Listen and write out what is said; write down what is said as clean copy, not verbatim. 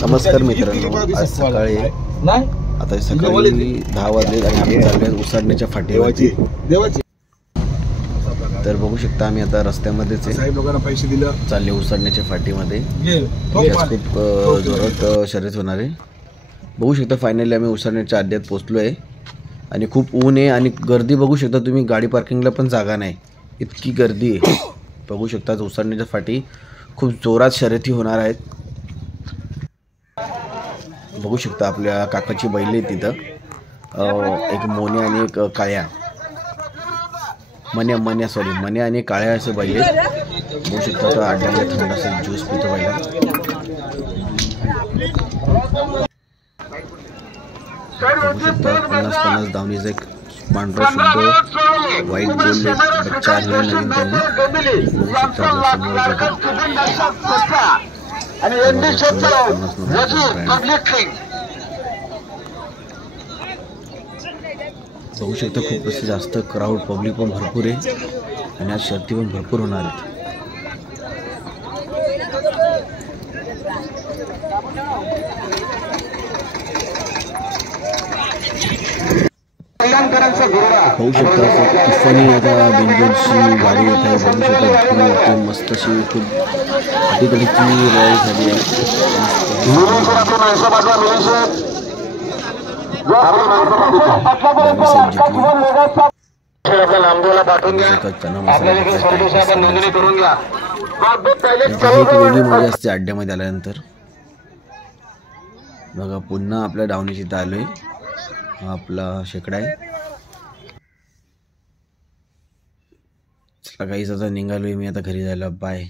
नमस्कार मित्रांनो, आज सकाळी आता सकाळी 10 वाजले आणि आम्ही चाललोय उसाडण्याच्या फाटीवरती. तर बघू शकता आम्ही आता रस्त्यामध्येच आहे, पैसे दिले चालले उसाडण्याच्या फाटीमध्ये. खूप जोरात शर्यत होणार आहे. बघू शकता फायनली आम्ही उसाडण्याच्या अड्ड्यात पोहोचलो आहे आणि खूप ऊन आहे आणि गर्दी बघू शकता तुम्ही. गाडी पार्किंगला पण जागा नाही, इतकी गर्दी आहे. बघू शकता उसाडण्याच्या फाटी खूप जोरात शर्यती होणार आहेत. बघू शकता आपल्या काकाची बैल आहे तिथं, एक मोन्या आणि एक काळ्या, मन्या आणि काळ्या असे बैल आहेत. बघू शकता आता अड्ड्यामध्ये थंडासा ज्यूस पितो बैला. बघू शकता 50-50 धावणीचा एक पांढरा शुद्ध व्हाईट गोल्ड बच्चा आणला नवीन त्यांनी. बघू शकता बघू शकता खूप जास्त क्राऊड, पब्लिक पण भरपूर आहे आणि आज शर्ती पण भरपूर होणार आहेत. होऊ शकता तुफानी आता बिंजोरची गाडी येत आहे. बघू शकता एकदम मस्त अशी खूप अटीकडीची रॉयल झाली आहे. वेगळी मजा असते अड्ड्यामध्ये आल्यानंतर. बघा पुन्हा आपल्या डावणीची इथं आलोय. हा आपला शेकडा आहे. चला काहीच आता निघालोय मी आता घरी जायला. बाय.